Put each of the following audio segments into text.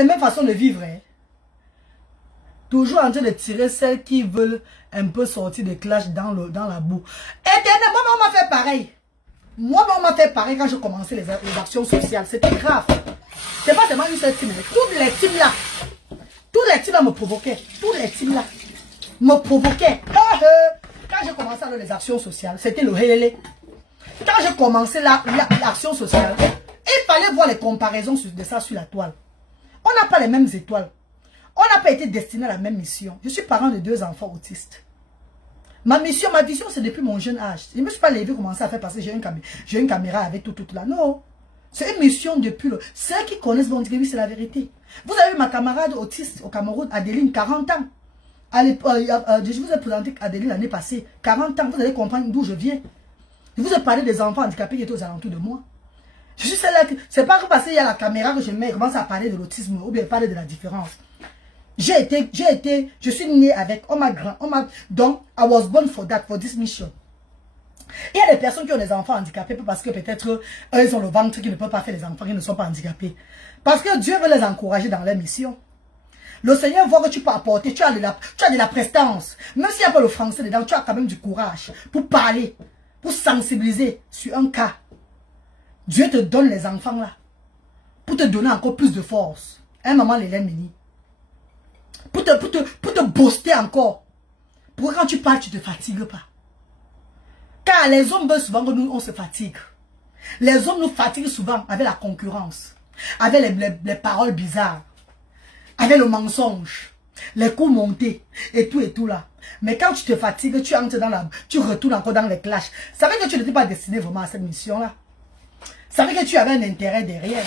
les mêmes façons de vivre. Hein. Toujours en train de tirer celles qui veulent un peu sortir de clash dans la boue. Éternellement, on m'a fait pareil. Moi, on m'a fait pareil quand je commençais les actions sociales. C'était grave. C'est pas seulement une seule team. Toutes les teams là. Toutes les teams là me provoquaient. Toutes les teams là me provoquaient. Quand j'ai commencé alors les actions sociales, c'était le helele. Quand je commençais l'action sociale, il fallait voir les comparaisons de ça sur la toile. On n'a pas les mêmes étoiles. On n'a pas été destiné à la même mission. Je suis parent de 2 enfants autistes. Ma vision, c'est depuis mon jeune âge. Je ne me suis pas levé commencer à faire passer, j'ai une caméra avec tout là. Non. C'est une mission depuis le... Ceux qui connaissent vont dire oui, c'est la vérité. Vous avez vu ma camarade autiste au Cameroun, Adeline, 40 ans. Je vous ai présenté Adeline l'année passée. 40 ans, vous allez comprendre d'où je viens. Je vous ai parlé des enfants handicapés qui étaient aux alentours de moi. Je suis celle-là que... C'est pas que parce qu'il y a la caméra que je mets, je commence à parler de l'autisme ou bien parler de la différence. Je suis née avec, donc, I was born for this mission. Il y a des personnes qui ont des enfants handicapés parce que peut-être eux, ils ont le ventre qui ne peut pas faire les enfants qui ne sont pas handicapés. Parce que Dieu veut les encourager dans leur mission. Le Seigneur voit que tu peux apporter, tu as de la prestance. Même s'il n'y a pas le français dedans, tu as quand même du courage pour parler, pour sensibiliser sur un cas. Dieu te donne les enfants là, pour te donner encore plus de force. Un moment, l'élève Méni. Pour te booster encore. Pour que quand tu parles, tu ne te fatigues pas. Car les hommes veulent souvent que nous, on se fatigue. Les hommes nous fatiguent souvent avec la concurrence. Avec les paroles bizarres. Avec le mensonge. Les coups montés. Et tout là. Mais quand tu te fatigues, tu entres tu retournes encore dans les clashs. Ça veut dire que tu n'étais pas destiné vraiment à cette mission-là. Ça veut dire que tu avais un intérêt derrière.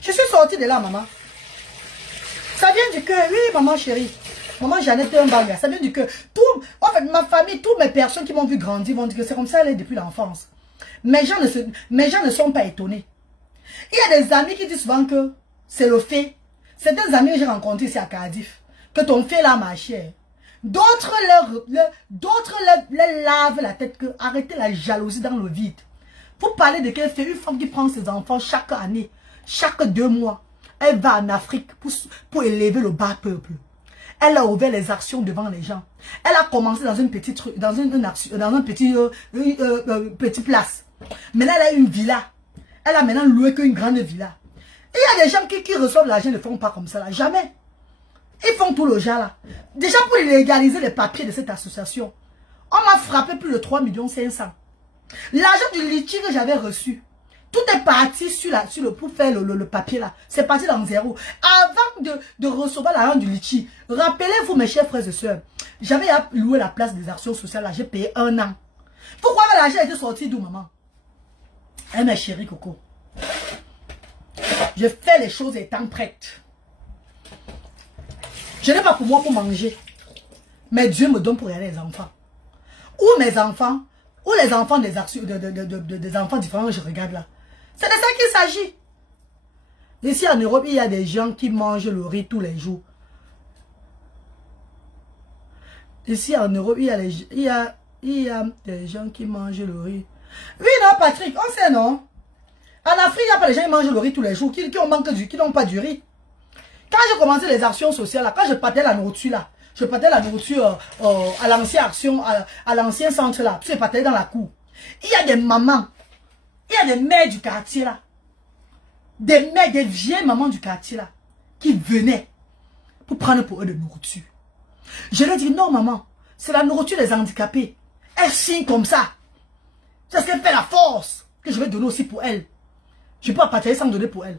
Je suis sortie de là, maman. Ça vient du cœur, oui, maman chérie. Maman Jeannette un bagarre. Ça vient du cœur. En fait, ma famille, toutes mes personnes qui m'ont vu grandir vont dire que c'est comme ça elle est depuis l'enfance. Mes gens ne sont pas étonnés. Il y a des amis qui disent souvent que c'est le fait. Certains amis que j'ai rencontrés ici à Cardiff, que ton fait là, ma chère. D'autres leur lavent la tête que arrêtez la jalousie dans le vide. Pour parler de quelle fait une femme qui prend ses enfants chaque année, chaque 2 mois. Elle va en Afrique pour élever le bas peuple. Elle a ouvert les actions devant les gens. Elle a commencé dans une petite place. Maintenant, elle a une villa. Elle a maintenant loué qu'une grande villa. Et il y a des gens qui reçoivent l'argent ne font pas comme ça là. Jamais. Ils font tout le genre là. Déjà pour légaliser les papiers de cette association, on m'a frappé plus de 3 500 000. L'argent du litchi que j'avais reçu, tout est parti pour faire le papier là. C'est parti dans zéro. Avant de recevoir l'argent du litchi, rappelez-vous mes chers frères et sœurs, j'avais loué la place des actions sociales là, j'ai payé 1 an. Pourquoi l'argent a été sorti d'où, maman? Eh mes chéris coco, je fais les choses étant prête. Je n'ai pas pour moi pour manger. Mais Dieu me donne pour regarder les enfants. Ou mes enfants, ou les enfants des actions, des enfants différents que je regarde là. C'est de ça qu'il s'agit. Ici en Europe, il y a des gens qui mangent le riz tous les jours. Ici en Europe, il y a des gens qui mangent le riz. Oui, non, Patrick, on sait, non? En Afrique, il n'y a pas des gens qui mangent le riz tous les jours, qui n'ont pas du riz. Quand j'ai commencé les actions sociales, là, quand je partais la nourriture, là, je partais la nourriture à l'ancienne action, à l'ancien centre, là, puis je partais dans la cour. Il y a des mamans, il y a des mères du quartier, là, des mères, des vieilles mamans du quartier, là, qui venaient pour prendre pour eux de nourriture. Je leur dis, non, maman, c'est la nourriture des handicapés. Elle signe comme ça. C'est ce qu'elle fait la force que je vais donner aussi pour elle. Je ne peux pas partager sans donner pour elle.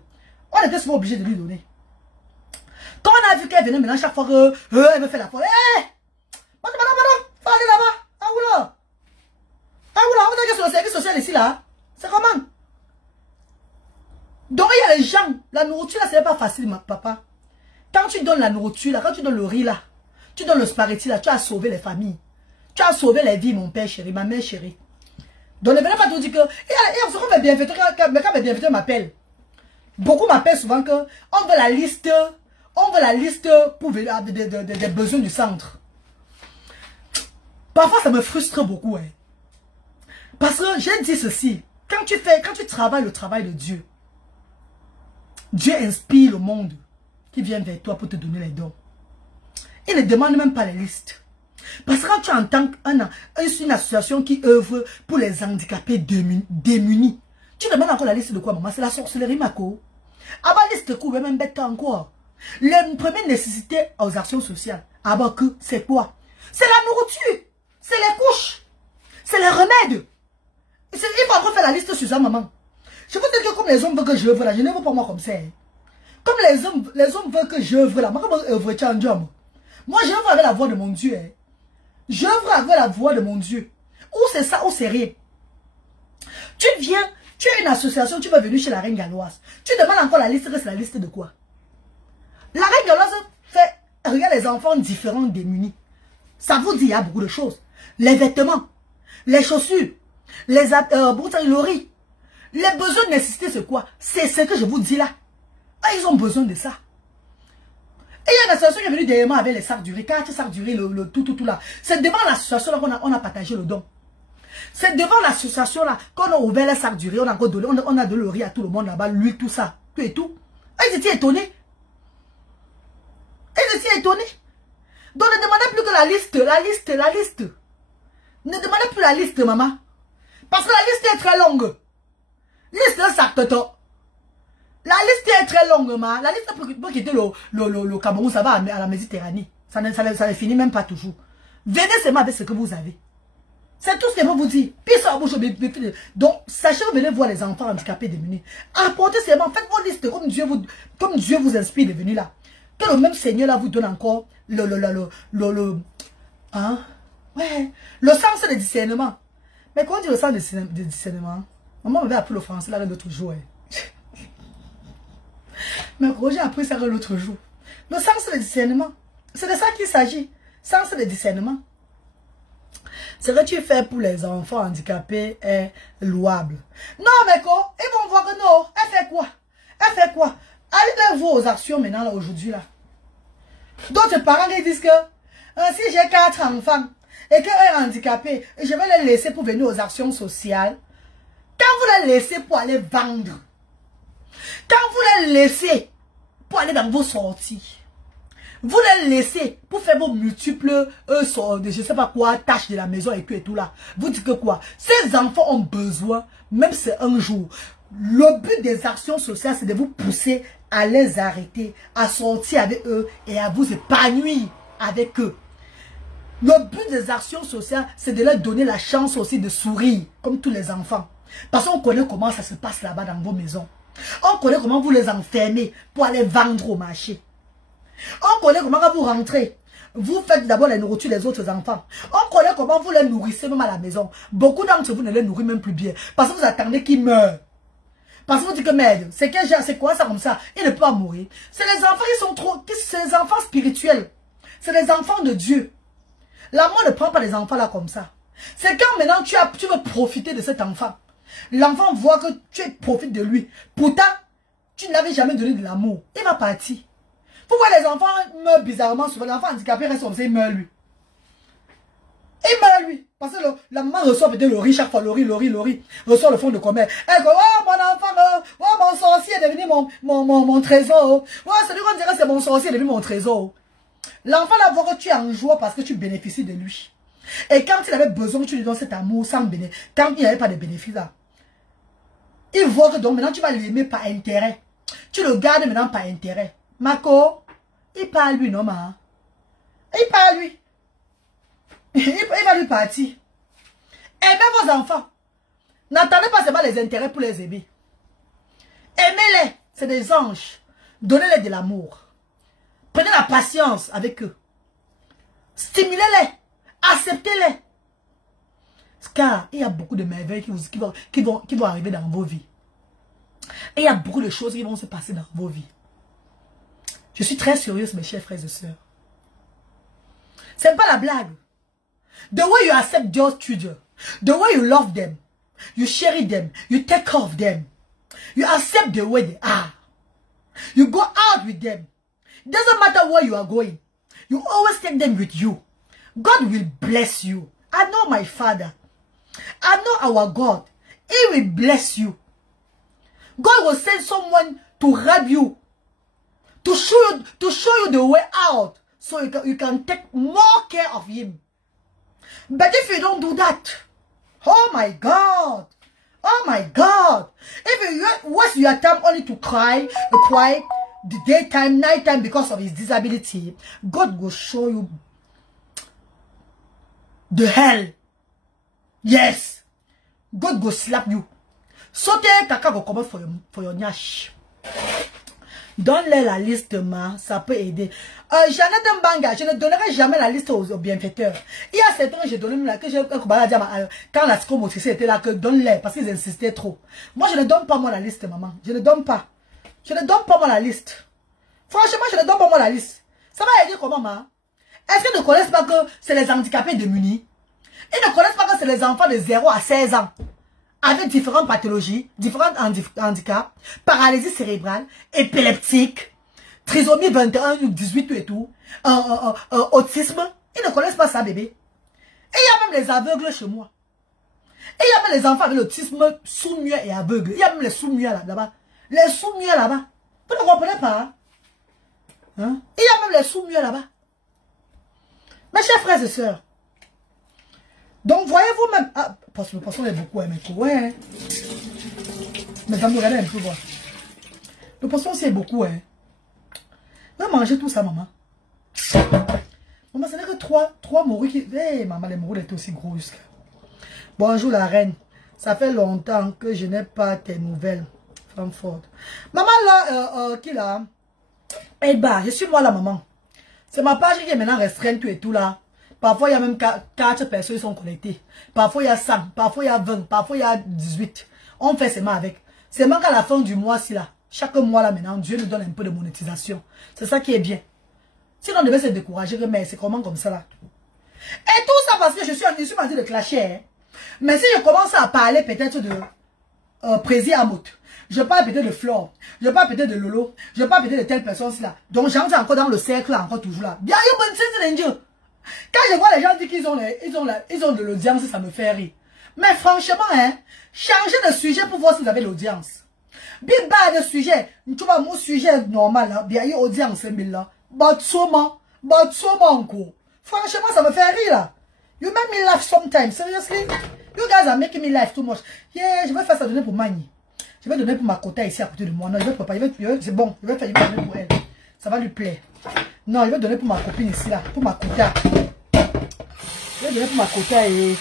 On était souvent obligé de lui donner. Quand on a vu qu'elle venait maintenant, chaque fois qu'elle me fait la force, hé! Pardon, faut aller là-bas. Ah, oula! Ah, oula, on est sur le service social ici, là. C'est comment? Donc, il y a les gens. La nourriture, là, ce n'est pas facile, papa. Quand tu donnes la nourriture, là, quand tu donnes le riz, là, tu donnes le spaghetti, là, tu as sauvé les familles. Tu as sauvé les vies, mon père chéri, ma mère chérie. Donc, ne venez pas te dire que... Et on se retrouve bienfaiteur, quand mes bienfaiteurs m'appellent. Beaucoup m'appellent souvent que on veut la liste... On veut la liste pour des besoins du centre. Parfois, ça me frustre beaucoup. Hein. Parce que j'ai dit ceci. Quand tu travailles le travail de Dieu, Dieu inspire le monde qui vient vers toi pour te donner les dons. Ils ne demandent même pas les listes. Parce que quand tu entends une association qui œuvre pour les handicapés démunis, tu demandes encore la liste de quoi, maman? C'est la sorcellerie, Mako. Ah bah, liste quoi, même bête encore. Les premières nécessités aux actions sociales, ah bah, que c'est quoi? C'est la nourriture, c'est les couches, c'est les remèdes. Il faut encore faire la liste sur ça, maman. Je veux dire que comme les hommes veulent que je œuvre là, je ne veux pas moi comme ça. Comme les hommes veulent que je œuvre là, moi, comment œuvre tu en job? Moi, je œuvre avec la voix de mon Dieu. Je œuvre avec la voix de mon Dieu. Ou c'est ça, ou c'est rien. Tu viens, tu as une association, tu vas venir chez la reine galloise. Tu demandes encore la liste, c'est la liste de quoi? La reine galloise fait, regarde les enfants différents démunis. Ça vous dit, il y a beaucoup de choses. Les vêtements, les chaussures, les riz. Les besoins de nécessité, c'est quoi? C'est ce que je vous dis là. Ah, ils ont besoin de ça. Et il y a une association qui est venue derrière moi avec les sacs du riz. 4 sacs du riz, le tout là. C'est devant l'association là qu'on a partagé le don. C'est devant l'association là qu'on a ouvert les sacs du riz. On a donné, on a donné le riz à tout le monde là-bas, l'huile, tout ça. Tout et tout. Ah, ils étaient étonnés. Ils étaient étonnés. Donc ne demandez plus que la liste. Ne demandez plus la liste, maman. Parce que la liste est très longue. Liste de sac toto. La liste est très longue, maman. La liste pour quitter le Cameroun, ça va à la Méditerranée. Ça ne finit même pas toujours. Venez seulement avec ce que vous avez. C'est tout ce que je vous dire. Puis ça bouche. Donc, sachez, venez voir les enfants handicapés démunis. Apportez seulement, faites vos listes comme Dieu vous inspire de venir là. Que le même Seigneur là vous donne encore hein? Ouais, le sens de discernement. Mais quand on dit le sens de discernement, maman m'avait appris le français là l'autre jour. Mais Roger a appris ça l'autre jour. Le sens de discernement, c'est de ça qu'il s'agit. Sens de discernement. Ce que tu fais pour les enfants handicapés est louable. Non, mais quoi? Ils vont voir que non. Elle fait quoi? Elle fait quoi? Allez voir aux actions maintenant, là, aujourd'hui, là. D'autres parents qui disent que si j'ai 4 enfants et qu'un est handicapé, je vais les laisser pour venir aux actions sociales. Quand vous les laissez pour aller vendre, quand vous les laissez pour aller dans vos sorties, vous les laissez pour faire vos multiples, je sais pas quoi, tâches de la maison et tout là. Vous dites que quoi? Ces enfants ont besoin, même si c'est un jour. Le but des actions sociales, c'est de vous pousser à les arrêter, à sortir avec eux et à vous épanouir avec eux. Le but des actions sociales, c'est de leur donner la chance aussi de sourire, comme tous les enfants. Parce qu'on connaît comment ça se passe là-bas dans vos maisons. On connaît comment vous les enfermez pour aller vendre au marché. On connaît comment quand vous rentrez, vous faites d'abord la nourriture des autres enfants. On connaît comment vous les nourrissez même à la maison. Beaucoup d'entre vous ne les nourrissez même plus bien. Parce que vous attendez qu'ils meurent. Parce que vous dites que merde, c'est quoi ça comme ça? Il ne peut pas mourir. C'est les enfants qui sont trop, c'est les enfants spirituels. C'est les enfants de Dieu. L'amour ne prend pas les enfants là comme ça. C'est quand maintenant tu veux profiter de cet enfant. L'enfant voit que tu profites de lui. Pourtant, tu ne l'avais jamais donné de l'amour. Il va partir. Pourquoi les enfants meurent bizarrement souvent? L'enfant handicapé reste comme ça, il meurt lui. Il meurt lui. Parce que la maman reçoit peut-être le riz chaque fois, le riz. Reçoit le fonds de commerce. Elle dit, oh mon enfant, oh mon sorcier est devenu mon trésor. Oh, celui qu'on dirait c'est mon sorcier est devenu mon trésor. L'enfant là voit que tu es en joie parce que tu bénéficies de lui. Et quand il avait besoin, tu lui donnes cet amour sans bénéfice. Quand il n'y avait pas de bénéfice là. Il voit que donc maintenant tu vas l'aimer par intérêt. Tu le gardes maintenant par intérêt. Mako, il parle lui, non, ma. Il parle lui. Il va lui partir. Aimez vos enfants. N'attendez pas seulement les intérêts pour les aimer. Aimez-les. C'est des anges. Donnez-les de l'amour. Prenez la patience avec eux. Stimulez-les. Acceptez-les. Car il y a beaucoup de merveilles qui vont arriver dans vos vies. Et il y a beaucoup de choses qui vont se passer dans vos vies. Je suis très sérieuse, mes chers frères et sœurs. C'est pas la blague. The way you accept your children, the way you love them, you cherish them, you take care of them, you accept the way they are. You go out with them. Doesn't matter where you are going. You always take them with you. God will bless you. I know my Father. I know our God. He will bless you. God will send someone to help you. to show you the way out, so you can take more care of him. But if you don't do that, oh my God, if you waste your time only to cry the daytime, nighttime because of his disability, God will show you the hell. Yes, God will slap you. Sauter caca va comment for your nyash. Donne-leur la liste, ça peut aider. Jeannette Mbanga, je ne donnerai jamais la liste aux bienfaiteurs. Il y a certains que j'ai donné là, que j'ai quand la psychomotricité était là, que donne-les, parce qu'ils insistaient trop. Moi, je ne donne pas moi la liste, maman. Je ne donne pas. Je ne donne pas moi la liste. Franchement, je ne donne pas moi la liste. Ça va aider comment, ma? Est-ce qu'ils ne connaissent pas que c'est les handicapés démunis? Ils ne connaissent pas que c'est les enfants de 0 à 16 ans. Avec différentes pathologies, différents handicaps, paralysie cérébrale, épileptique, trisomie 21 ou 18 et tout, autisme. Ils ne connaissent pas ça, bébé. Et il y a même les aveugles chez moi. Et il y a même les enfants avec l'autisme sourds-muets et aveugles. Il y a même les sourds-muets là-bas. Les sourds-muets là-bas. Vous ne comprenez pas? Hein? Il y a même les sourds-muets là-bas. Mes chers frères et sœurs. Donc, voyez-vous même... Ah, parce que le poisson est beaucoup aimé. Ouais. Mais regardez un peu, voir. Le poisson aussi est beaucoup, hein. On va manger tout ça, maman. Maman, ce n'est que trois morues qui... Hey, maman, les morues étaient aussi grosses. Bonjour, la reine. Ça fait longtemps que je n'ai pas tes nouvelles. Francfort. Maman, là, qui là? Eh ben, je suis moi, la maman. C'est ma page qui est maintenant restreinte, tout et tout, là. Parfois, il y a même 4 personnes qui sont connectées. Parfois, il y a 100. Parfois, il y a 20. Parfois, il y a 18. On fait seulement avec. C'est même qu'à la fin du mois, si là, chaque mois, là, maintenant, Dieu nous donne un peu de monétisation. C'est ça qui est bien. Sinon, on devait se décourager, mais c'est comment comme ça, là. Et tout ça parce que je suis en train de clasher. Hein. Mais si je commence à parler peut-être de Prési Amout, je parle peut-être de Flore, je parle peut-être de Lolo, je parle peut-être de telle personne là. Donc, j'entre encore dans le cercle, là, encore toujours là. Bien, quand je vois les gens dire qu'ils ont de l'audience, ça me fait rire. Mais franchement, hein, changez de sujet pour voir si vous avez l'audience. Bien bas de sujet, tu vois mon sujet normal, là, bien il y a audience, mais là, batsoma encore. Franchement, ça me fait rire là. You make me laugh sometimes, seriously. You guys are making me laugh too much. Yeah, je vais faire ça donner pour Mani. Je vais donner pour ma quota ici à côté de moi. Non, je vais préparer, c'est bon, je vais donner pour elle. Ça va lui plaire. Non, je vais donner pour ma copine ici, là. Pour ma quota. Je vais donner pour ma quota et...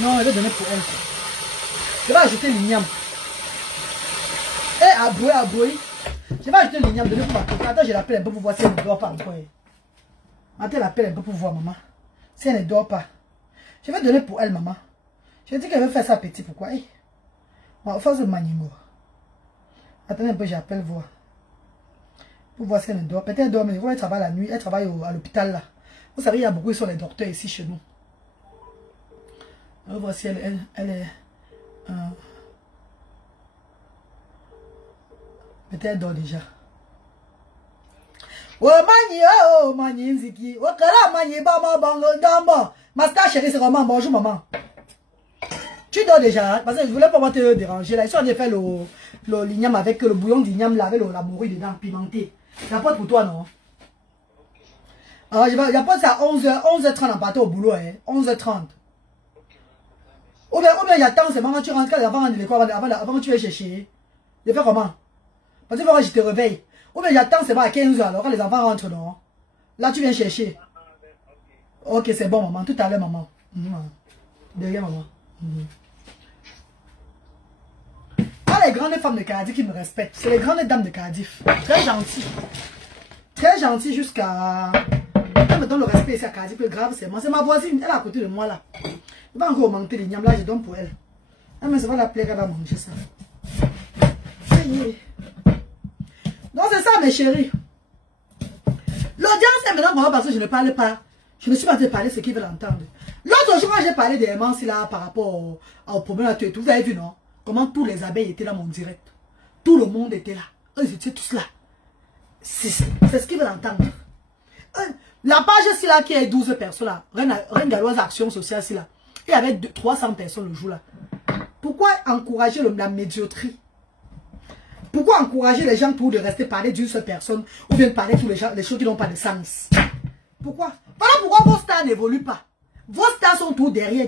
Non, je vais donner pour elle. Je vais ajouter l'igname. Eh, aboué. Je vais ajouter l'igname, donner pour ma quota. Attends, je l'appelle un peu pour voir si elle ne dort pas encore. Attends, je l'appelle un peu pour voir, maman. Si elle ne dort pas. Je vais donner pour elle, maman. Je dis qu'elle veut faire ça petit. Pourquoi? Eh. Bon, force de manimo. Attendez un peu, j'appelle voir. Pour voir si elle dort. Peut-être elle dort, mais elle travaille la nuit. Elle travaille à l'hôpital là. Vous savez, il y a beaucoup, ils sont les docteurs ici chez nous. On va voir si elle est... Peut-être elle dort déjà. Oh mani nziki. Oh kala mani bama bango damba. Master chérie, c'est comment? Bonjour maman. Tu dors déjà, parce que je voulais pas te déranger là. Ils sont en train de faire le l'igname avec le bouillon d'igname là, avec la morue dedans, pimenté. Il n'y a pas pour toi, non? Alors, il n'y a pas ça à 11h30 en partant au boulot, hein. 11h30. Ou bien il y a temps, c'est maman, tu rentres avant que tu vas chercher. Je fais comment? Parce que je te réveille. Ou bien il y a temps, c'est à 15h, alors quand les enfants rentrent, non? Là, tu viens chercher. Ok, c'est bon, maman. Tout à l'heure, maman. Derrière, maman. Les grandes femmes de Cardiff qui me respectent. C'est les grandes dames de Cardiff. Très gentilles. Très gentilles jusqu'à... Elle me donne le respect ici à Cardiff. Le grave, c'est moi. C'est ma voisine. Elle est à côté de moi là. Je vais encore augmenter les niams là. Je donne pour elle. Ah, mais ça va la plaire. Elle va manger ça. Donc c'est ça mes chéris. L'audience est maintenant parce que je ne parle pas. Je ne suis pas en train de parler ce qu'ils veulent entendre. L'autre jour, j'ai parlé des manches là par rapport au problème à tout. Vous avez vu, non? Comment tous les abeilles étaient dans mon direct. Tout le monde était là. Ils étaient tous là. C'est ce qu'ils veulent entendre. La page là qui est 12 personnes là. Reine Galloise Action Sociale là. Il y avait 300 personnes le jour là. Pourquoi encourager la médiocreté? Pourquoi encourager les gens pour de rester parler d'une seule personne ou bien parler tous les choses qui n'ont pas de sens? Pourquoi? Voilà pourquoi vos stars n'évoluent pas. Vos stars sont tout derrière.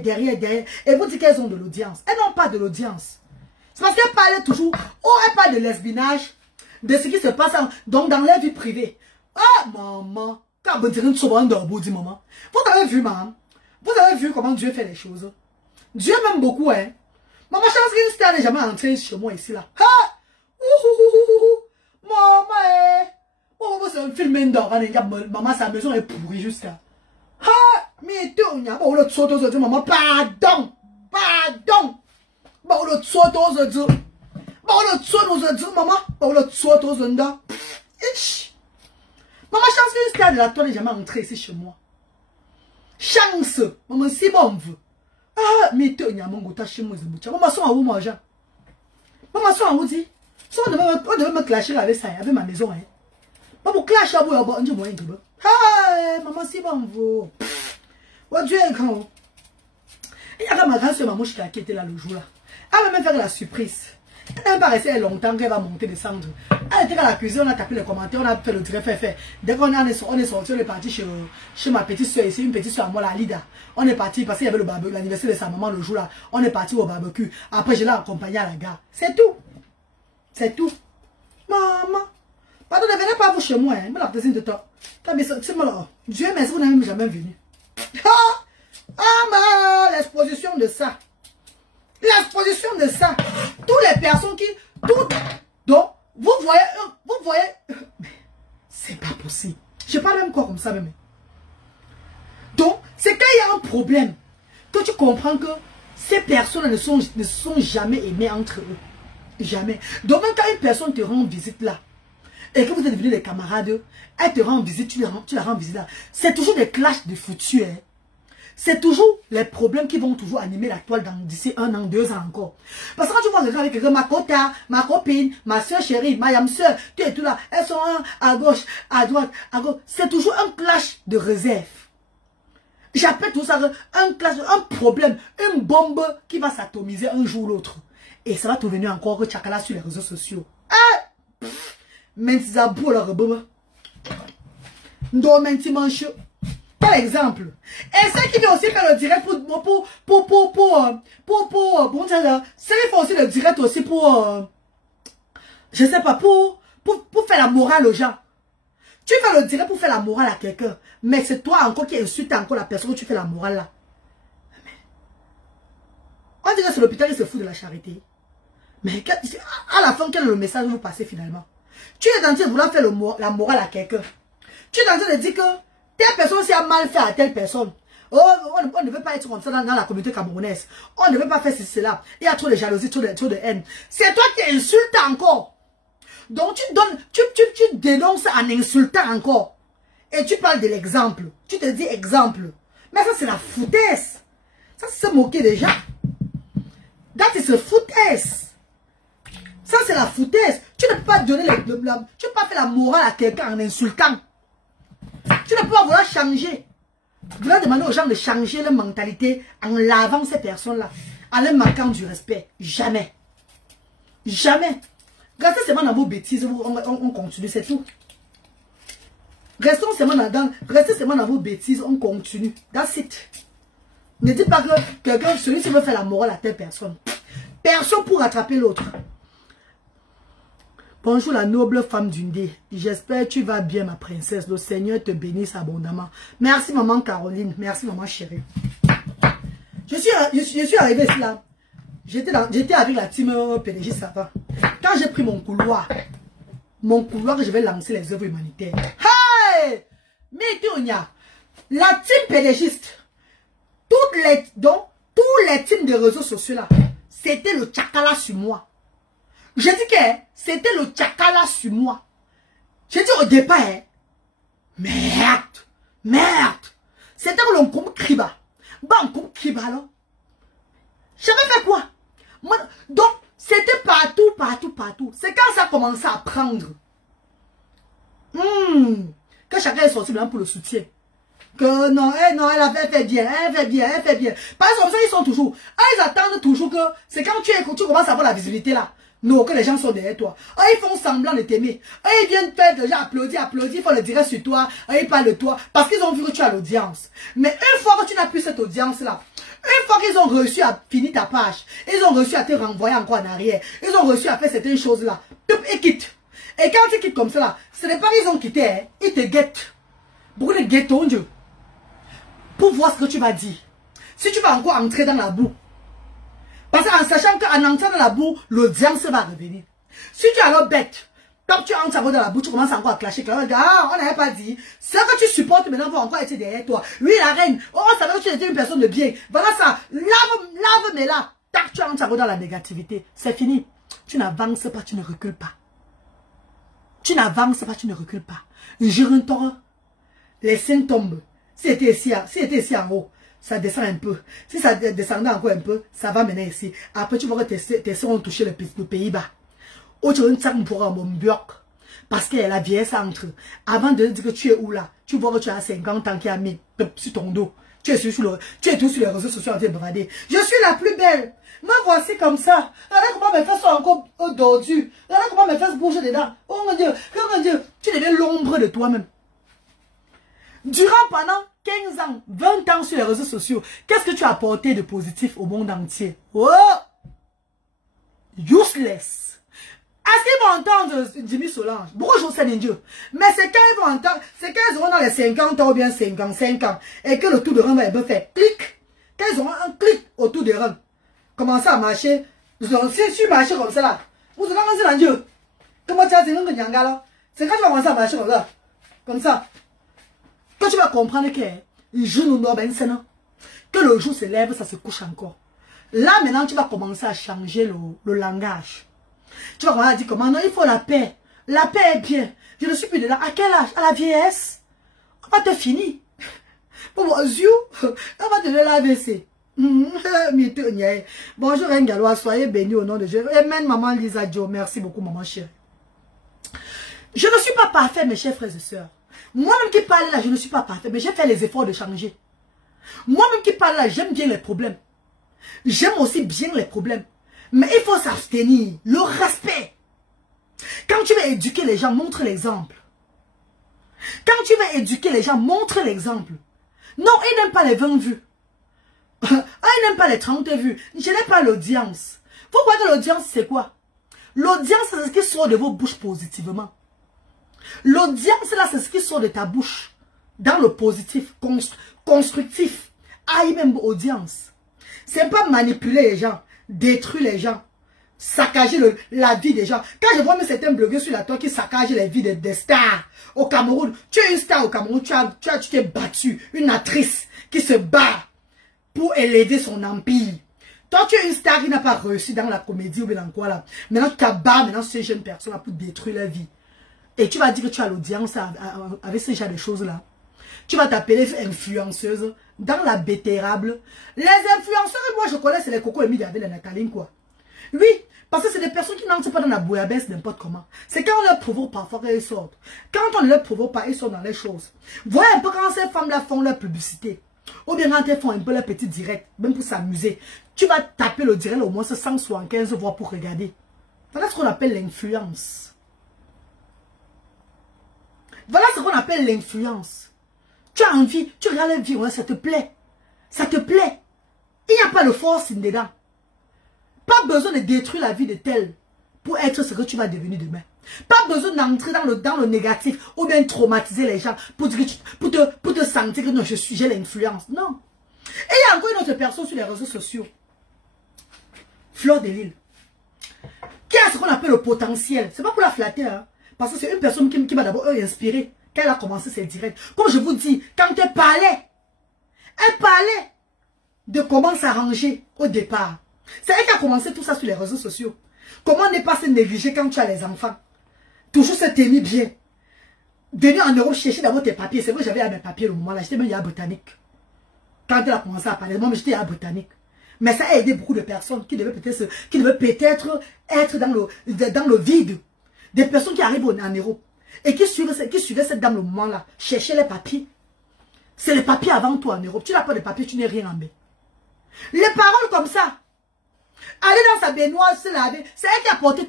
Et vous dites qu'elles ont de l'audience. Elles n'ont pas de l'audience. C'est parce qu'elles parlent toujours, elles parlent de lesbinage, de ce qui se passe donc dans leur vie privée. Ah, maman, quand vous direz une maman. Vous avez vu, maman? Vous avez vu comment Dieu fait les choses? Dieu m'aime beaucoup, hein? Maman, chance qu'une star n'est jamais entrée chez moi ici, là. Ah! Maman, maman, c'est un film d'or. Maman, sa maison est pourrie jusqu'à. Ah! Mais tu as maman, pardon! Pardon! Bah, le tsoto aujourd'hui. Bah, le tsoto aujourd'hui, maman. Bah, le tsoto aujourd'hui. Maman, chance qu'une star de la toile n'est jamais entrée ici chez moi. Chance. Maman, si bon veut. Ah, mais tu as mon goût chez moi. Maman, son à où, moi, Jean? Maman, son à où, dit? On devait me clasher avec ça, avec ma maison, hein. Maman, clash à vous, on dit, moi, ah, maman, si bon veut. Oh, Dieu est grand. Il y a ma grand-soeur, maman, qui était là le jour là. Elle va même faire la surprise. Elle n'a pas resté longtemps qu'elle va monter, descendre. Elle était à la cuisine, on a tapé les commentaires, on a fait le direct fait. Dès qu'on est sorti, on est parti chez ma petite soeur ici, une petite soeur à moi, la Lida. On est parti parce qu'il y avait le barbecue, l'anniversaire de sa maman le jour là. On est parti au barbecue. Après, je l'ai accompagnée à la gare. C'est tout. C'est tout. Maman. Pardon, ne venez pas vous chez moi, hein. Mais la deuxième de temps. Dieu merci, vous n'avez jamais venu. Ah, l'exposition de ça. L'exposition de ça. Toutes les personnes qui... Donc, vous voyez... C'est pas possible. Je parle même quoi comme ça même. Donc, c'est quand il y a un problème que tu comprends que ces personnes ne sont jamais aimées entre eux. Jamais. Donc, même quand une personne te rend visite là, et que vous êtes devenus des camarades, elle te rend visite, tu la rends visite là. C'est toujours des clashs de foutus, hein. C'est toujours les problèmes qui vont toujours animer la toile d'ici 1 an, 2 ans encore. Parce que quand tu vois quelqu'un avec quelqu'un, ma cota, ma copine, ma soeur chérie, ma yam soeur, tu es tout là, elles sont à gauche, à droite, à gauche. C'est toujours un clash de réserve. J'appelle tout ça un clash, un problème, une bombe qui va s'atomiser un jour ou l'autre. Et ça va te venir encore tchakala sur les réseaux sociaux. Ah! Mais c'est un beau le rebeu. Non, mais tu manches. Par exemple, et ceux qui vont aussi faire le direct c'est qu'ils font aussi le direct aussi pour, je sais pas, pour faire la morale aux gens. Tu fais le direct pour faire la morale à quelqu'un, mais c'est toi encore qui insulte encore la personne que tu fais la morale là. On dirait que c'est l'hôpital qui se fout de la charité. Mais à la fin, quel est le message que vous passez finalement? Tu es en train de vouloir faire la morale à quelqu'un. Tu es en train de dire que telle personne s'est mal fait à telle personne. Oh, on ne veut pas être comme ça dans la communauté camerounaise. On ne veut pas faire cela. Il y a trop de jalousie, trop de haine. C'est toi qui insultes encore. Donc tu dénonces en insultant encore. Et tu parles de l'exemple. Tu te dis exemple. Mais ça c'est la foutaise. Ça c'est se moquer des gens. That is a foutaise. Ça c'est la foutaise. Tu ne peux pas donner tu ne peux pas faire la morale à quelqu'un en insultant. Tu ne peux pas vouloir changer. Vouloir demander aux gens de changer leur mentalité en lavant ces personnes-là, en leur manquant du respect. Jamais. Jamais. Restez seulement dans vos bêtises, on continue, c'est tout. Restez seulement dans vos bêtises, on continue. That's it. Ne dites pas que quelqu'un, celui-ci veut faire la morale à telle personne. Personne pour rattraper l'autre. Bonjour la noble femme d'Undé. J'espère que tu vas bien ma princesse. Le Seigneur te bénisse abondamment. Merci maman Caroline. Merci maman chérie. Je suis arrivé ici là. J'étais avec la team PDG Savant. Quand j'ai pris mon couloir que je vais lancer les œuvres humanitaires. Hey! Mais Tonya, la team PDGiste, tous les teams de réseaux sociaux là, c'était le tchakala sur moi. Je dis que c'était le tchakala sur moi. J'ai dit au départ, hein, merde. C'était le nkum kriba. Nkum kriba là. J'avais fait quoi? Moi, donc, c'était partout. C'est quand ça a commencé à prendre. Que chacun est sorti maintenant pour le soutien. Que non, elle avait fait bien, elle fait bien. Parce que comme ça, ils sont toujours. Ils attendent toujours que c'est quand tu commences à avoir la visibilité là. Non, que les gens sont derrière toi. Ils font semblant de t'aimer. Ils viennent faire déjà applaudir, ils font le direct sur toi. Ils parlent de toi parce qu'ils ont vu que tu as l'audience. Mais une fois que tu n'as plus cette audience-là, une fois qu'ils ont réussi à finir ta page, ils ont réussi à te renvoyer encore en arrière, ils ont réussi à faire certaines choses-là, ils quittent. Et quand tu quittes comme ça, ce n'est pas qu'ils ont quitté, hein, ils te guettent. Beaucoup de guettons, Dieu. Pour voir ce que tu vas dire. Si tu vas encore entrer dans la boue. Parce qu'en sachant qu'en entrant dans la boue, l'audience va revenir. Si tu es alors bête, quand tu entres encore dans la boue, tu commences encore à clasher. Ah, on n'avait pas dit. Ce que tu supportes maintenant va encore être derrière toi. Oui, la reine. Oh, ça veut dire que tu étais une personne de bien. Voilà ça. Lave, mais là. Tac, tu entres encore dans la négativité. C'est fini. Tu n'avances pas, tu ne recules pas. Tu n'avances pas, tu ne recules pas. Je retourne. Les seins tombent. Si c'était ici en haut, ça descend un peu. Si ça descendait encore un peu, ça va maintenant ici. Après, tu vois que tes seins ont touché le Pays-Bas. Ou tu vas pour un bon bloc. Parce que la vieillesse entre. Avant de dire que tu es où là, tu vois que tu as 50 ans qui a mis sur ton dos. Tu es tout sur les réseaux sociaux en train de brader. Je suis la plus belle. Me voici comme ça. Regarde comment mes fesses sont encore dordues. Regarde comment mes fesses bougent dedans. Oh mon Dieu. Tu deviens l'ombre de toi-même. Durant pendant 15 ans, 20 ans sur les réseaux sociaux, qu'est-ce que tu as apporté de positif au monde entier? Oh! Useless. Est-ce qu'ils vont entendre Jimmy Solange? Bonjour Seigneur Dieu. Mais c'est quand ils vont entendre, c'est quand ils auront dans les 50 ans ou bien 55 ans et que le tour de rein va un peu faire clic. Quand ils auront un clic au tour de rein, commencer à marcher. Si tu marches comme ça là, vous allez commencer dans Dieu. Comment tu as dit que Nyanga là? C'est quand tu vas commencer à marcher comme ça. Comme ça. Quand tu vas comprendre que que le jour se lève, ça se couche encore. Là, maintenant, tu vas commencer à changer le langage. Tu vas commencer à dire comment non, il faut la paix. La paix est bien. Je ne suis plus dedans. À quel âge? À la vieillesse. On va te finir. Pour vos yeux, on va te donner l'AVC. Bonjour Ngalois, soyez bénis au nom de Dieu. Amen, maman Lisa Joe. Merci beaucoup, maman chérie. Je ne suis pas parfait, mes chers frères et sœurs. Moi-même qui parle là, je ne suis pas parfait, mais j'ai fait les efforts de changer. Moi-même qui parle là, j'aime bien les problèmes. J'aime aussi bien les problèmes. Mais il faut s'abstenir. Le respect. Quand tu veux éduquer les gens, montre l'exemple. Quand tu veux éduquer les gens, montre l'exemple. Non, ils n'aiment pas les 20 vues. Ils n'aiment pas les 30 vues. Je n'ai pas l'audience. Vous croyez que l'audience, c'est quoi? L'audience, c'est ce qui sort de vos bouches positivement. L'audience, là, c'est ce qui sort de ta bouche. Dans le positif, constructif. Même audience. C'est pas manipuler les gens, détruire les gens, saccager la vie des gens. Quand je vois même certains blogueurs sur la toile qui saccagent les vies des stars au Cameroun. Tu es une star au Cameroun, tu t'es battu. Une actrice qui se bat pour élever son empire. Toi, tu es une star qui n'a pas réussi dans la comédie ou dans quoi là. Maintenant, tu t'abats maintenant ces jeunes personnes là pour détruire leur vie. Et tu vas dire que tu as l'audience avec ce genre de choses-là. Tu vas t'appeler influenceuse dans la bétérable. Les influenceurs, moi je connais, c'est les Coco Emi avec les Nataline quoi. Oui, parce que c'est des personnes qui n'entrent pas dans la bouillabaisse n'importe comment. C'est quand on leur provoque parfois qu'ils sortent. Quand on ne leur provoque pas, ils sont dans les choses. Voyez un peu quand ces femmes-là font leur publicité. Ou bien quand elles font un peu leur petit direct, même pour s'amuser. Tu vas taper le direct au moins 175 voix pour regarder. Voilà ce qu'on appelle l'influence. Voilà ce qu'on appelle l'influence. Tu as envie, tu regardes la vie, ouais, ça te plaît. Ça te plaît. Il n'y a pas de force dedans. Pas besoin de détruire la vie de tel pour être ce que tu vas devenir demain. Pas besoin d'entrer dans le négatif ou bien traumatiser les gens pour te sentir que non, j'ai l'influence. Non. Et il y a encore une autre personne sur les réseaux sociaux. Fleur de Lille. Qui a ce qu'on appelle le potentiel. C'est pas pour la flatter, hein. Parce que c'est une personne qui m'a d'abord inspiré quand elle a commencé ses directs. Comme je vous dis, quand elle parlait de comment s'arranger au départ. C'est elle qui a commencé tout ça sur les réseaux sociaux. Comment ne pas se négliger quand tu as les enfants. Toujours se tenir bien. Venir en Europe chercher d'abord tes papiers. C'est vrai que j'avais mes papiers au moment là. J'étais même à Botanique. Quand elle a commencé à parler, moi j'étais à Botanique. Mais ça a aidé beaucoup de personnes qui devaient peut-être être dans le vide. Des personnes qui arrivent en Europe et qui suivaient cette dame au moment là, chercher les papiers. C'est les papiers avant toi en Europe. Tu n'as pas de papiers, tu n'es rien en bas. Les paroles comme ça. aller dans sa baignoire, se laver. C'est elle qui a porté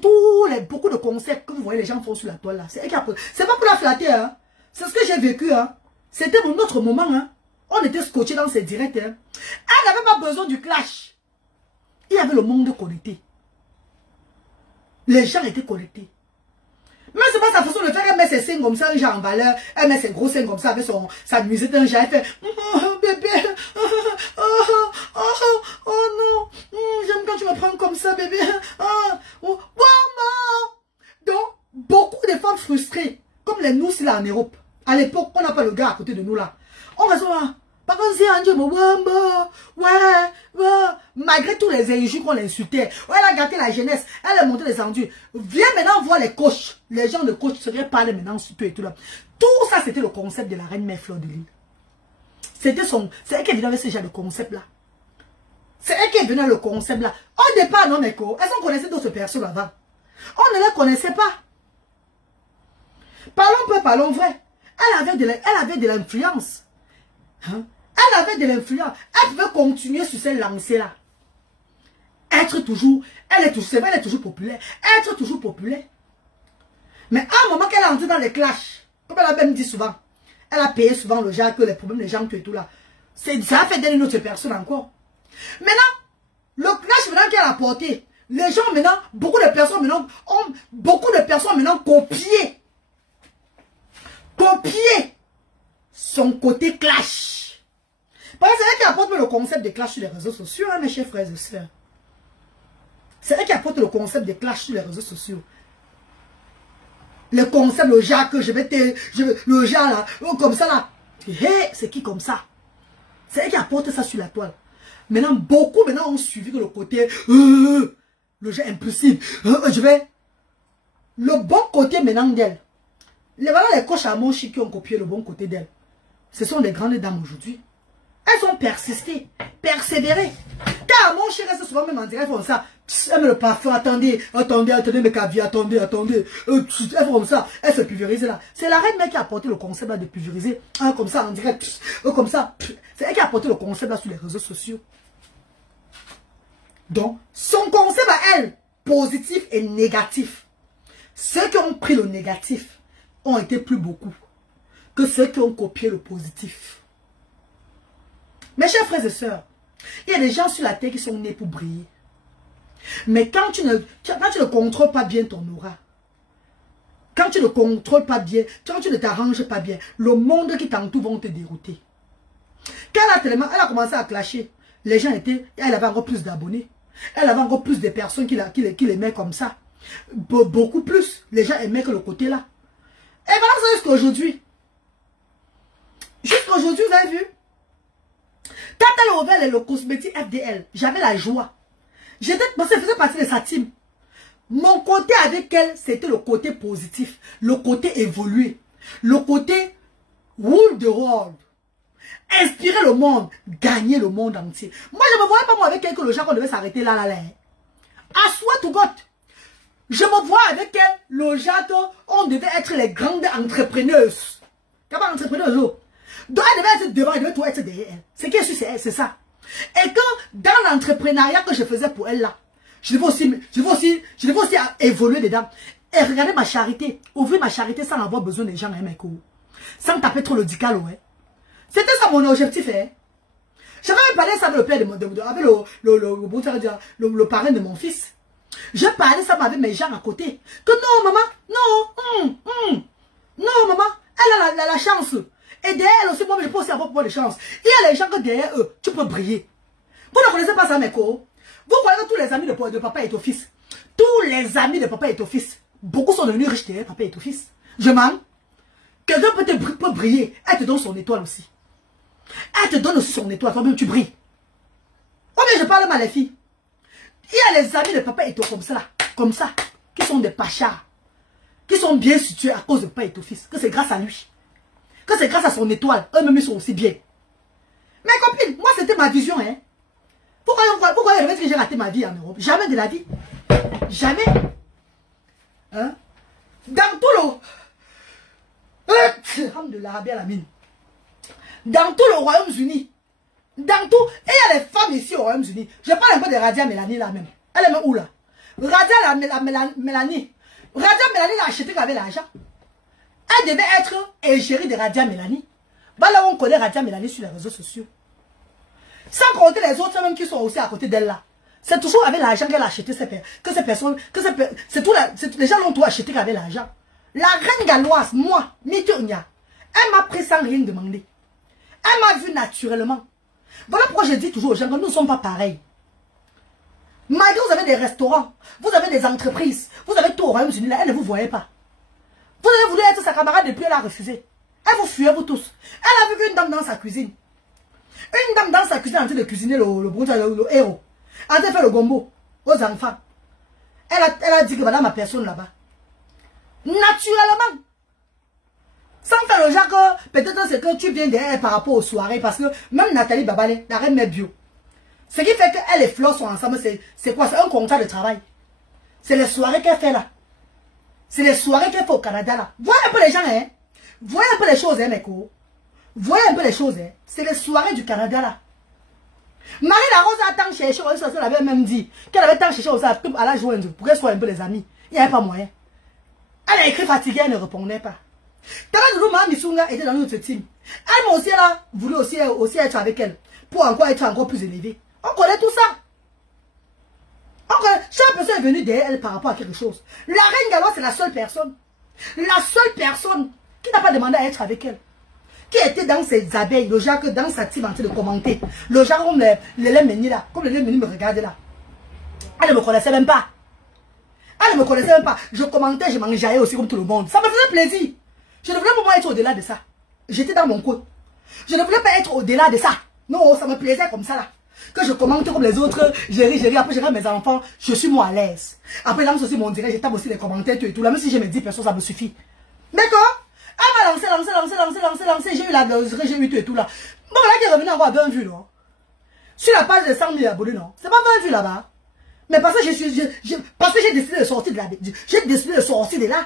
beaucoup de concepts que vous voyez les gens font sur la toile là. C'est elle qui a porté. C'est pas pour la flatter, hein. C'est ce que j'ai vécu, hein. C'était notre moment, hein. On était scotchés dans ses directs, hein. Elle n'avait pas besoin du clash. Il y avait le monde connecté. Les gens étaient connectés. Mais c'est pas sa façon de faire. Elle met ses seins comme ça, un genre en valeur. Elle met ses gros seins comme ça avec sa musette, un genre. Elle fait oh, bébé. Oh non. J'aime quand tu me prends comme ça, bébé. Oh, maman. Donc, beaucoup de femmes frustrées, comme les nous, là en Europe. À l'époque, on n'a pas le gars à côté de nous là. On reste là. Par contre, c'est un dieu, ouais. Malgré tous les injures qu'on l'insultait, elle a gâté la jeunesse, elle a monté les endus. Viens maintenant voir les coachs. Les gens de coach se parler maintenant sur tout et tout là. Tout ça, c'était le concept de la reine mère Fleur de Lys. C'est elle qui est venue avec ce genre de concept là. C'est elle qui est venue avec le concept là. Au départ, non, mais quoi? Est-ce qu'on connaissait d'autres personnes avant? On ne les connaissait pas. Parlons peu, parlons vrai. Elle avait de l'influence. Hein? Elle avait de l'influence. Elle pouvait continuer sur cette lancée-là. C'est vrai, elle est toujours populaire. Être toujours populaire. Mais à un moment qu'elle est entrée dans les clashs, comme elle a même dit souvent, elle a payé souvent le genre que les problèmes des gens et tout là. Ça a fait d'elle une autre personne encore. Maintenant, le clash maintenant qu'elle a apporté, les gens maintenant, beaucoup de personnes maintenant copié son côté clash. Parce que c'est elle qui apporte le concept de clash sur les réseaux sociaux, hein, mes chers frères et sœurs. C'est elle qui apporte le concept de clash sur les réseaux sociaux. Le concept, le genre que le genre là, comme ça là. Hey, c'est qui comme ça? C'est elle qui apporte ça sur la toile. Maintenant, beaucoup maintenant ont suivi que le côté, le genre impulsif. Le bon côté maintenant d'elle. Voilà les coachs à mon chic qui ont copié le bon côté d'elle. Ce sont des grandes dames aujourd'hui. Elles ont persisté, persévéré. Car mon chéri reste souvent même en direct, comme ça. Elle met le parfum, attendez, mes caviers, attendez. Elle fait comme ça, elle se pulvérise là. C'est la reine mère qui a apporté le concept là de pulvériser. Comme ça, en direct, comme ça. C'est elle qui a apporté le concept là sur les réseaux sociaux. Donc, son concept à elle, positif et négatif. Ceux qui ont pris le négatif ont été plus beaucoup que ceux qui ont copié le positif. Mes chers frères et sœurs, il y a des gens sur la terre qui sont nés pour briller. Mais quand tu ne contrôles pas bien ton aura, quand tu ne contrôles pas bien, quand tu ne t'arranges pas bien, le monde qui t'entoure vont te dérouter. Quand elle a commencé à clasher, les gens elle avait encore plus d'abonnés. Elle avait encore plus de personnes qui l'aimaient comme ça. Beaucoup plus. Les gens aimaient que le côté là. Et voilà ça jusqu'à aujourd'hui. Jusqu'à aujourd'hui, vous avez vu? Quand elle a ouvert le cosmétique FDL, j'avais la joie. Parce qu'elle faisait partie de sa team. Mon côté avec elle, c'était le côté positif, le côté évolué, le côté rule the world, inspirer le monde, gagner le monde entier. Moi, je ne me voyais pas moi avec elle que le genre qu'on devait s'arrêter là. I swear to God. Je me vois avec elle, le genre on devait être les grandes entrepreneuses. Comment entrepreneuses? Donc elle devait être devant, elle devait tout être derrière elle. Ce qui est sûr, c'est ça. Et que dans l'entrepreneuriat que je faisais pour elle là, je devais aussi évoluer dedans. Et regardez ma charité, ouvrir ma charité sans avoir besoin des gens, mes coups. Sans taper trop le dical, ouais. C'était ça mon objectif, hein. J'avais parlé ça avec le père avec le parrain de mon fils. Je parlais ça avec mes gens à côté. Que non, maman, non, maman, elle a la chance. Et derrière elle aussi, moi, je peux aussi avoir beaucoup de chance. Il y a les gens que derrière eux, tu peux briller. Vous ne connaissez pas ça, mes co. Vous voyez que tous les amis de papa et ton fils. Tous les amis de papa et ton fils. Beaucoup sont devenus riches derrière papa et ton fils. Je mens. Quelqu'un peut briller. Elle te donne son étoile aussi. Elle te donne aussi son étoile. Toi-même, tu brilles. Oh, mais je parle mal, les filles. Il y a les amis de papa et ton comme ça, qui sont des pachas. Qui sont bien situés à cause de papa et ton fils. Que c'est grâce à lui. Que c'est grâce à son étoile, eux-mêmes sont aussi bien. Mes copines, moi c'était ma vision, hein. Pourquoi je vais dire que j'ai raté ma vie en Europe? Jamais de la vie. Jamais. Hein? Dans tout dans tout le Royaume-Uni. Dans tout. Et il y a les femmes ici au Royaume-Uni. Je parle un peu de Radia Mélanie là même. Elle est même où là? Radia la Mélanie. Radia Mélanie l'a acheté avec l'argent. Elle devait être égérie de Radia Mélanie. Bah là, on connaît Radia Mélanie sur les réseaux sociaux. Sans compter les autres même qui sont aussi à côté d'elle là. C'est toujours avec l'argent qu'elle a acheté ces personnes. Les gens l'ont tout acheté avec l'argent. La reine galloise, moi, Mitunia, elle m'a pris sans rien demander. Elle m'a vu naturellement. Voilà pourquoi je dis toujours aux gens que nous ne sommes pas pareils. Malgré vous avez des restaurants, vous avez des entreprises, vous avez tout au Royaume-Uni, elle ne vous voyait pas. Vous avez voulu être sa camarade depuis, elle a refusé. Elle vous fuyait, vous tous. Elle a vu une dame dans sa cuisine. Une dame dans sa cuisine en train de cuisiner le héros. En train de faire le gombo aux enfants. Elle a dit que voilà ma personne là-bas. Naturellement. Sans faire le genre que peut-être c'est que tu viens derrière par rapport aux soirées. Parce que même Nathalie Babalé, la reine met bio. Ce qui fait qu'elle et Flo sont ensemble, c'est quoi? C'est un contrat de travail. C'est les soirées qu'elle fait là. C'est les soirées qu'elle fait au Canada là. Voyez un peu les gens, hein. Voyez un peu les choses, hein, mes co. Voyez un peu les choses, hein. C'est les soirées du Canada là. Marie-La-Rose a tant cherché, elle avait même dit qu'elle avait tant cherché à la joindre pour qu'elle soit un peu les amis. Il n'y avait pas moyen. Elle a écrit fatiguée, elle ne répondait pas. Tara Mme Missunga était dans notre team. Elle m'a aussi là, voulu aussi être avec elle pour encore être encore plus élevée. On connaît tout ça. Chaque personne est venue derrière elle par rapport à quelque chose. La reine galloise, c'est la seule personne qui n'a pas demandé à être avec elle. Qui était dans ses abeilles, le genre que dans sa team en train de commenter. Le genre comme les Lémeni là, comme les Lémeni me regardaient là. Elle ne me connaissait même pas. Elle ne me connaissait même pas. Je commentais, je m'enjaillais aussi comme tout le monde. Ça me faisait plaisir. Je ne voulais pas être au-delà de ça. J'étais dans mon coin. Je ne voulais pas être au-delà de ça. Non, ça me plaisait comme ça là. Que je commente comme les autres, j'ai après j'ai mes enfants, je suis moi à l'aise. Après, là, aussi mon direct, je tape aussi les commentaires, tout et tout. Là, même si j'ai mes 10 personnes, ça me suffit. D'accord? Elle m'a lancé, j'ai eu la j'ai eu tout et tout là. Bon, là, qui est revenu avoir 20 vues, non? Sur la page de 100 000 abonnés, non? C'est pas 20 vues là-bas. Mais parce que j'ai décidé de sortir de là. J'ai décidé de sortir de là.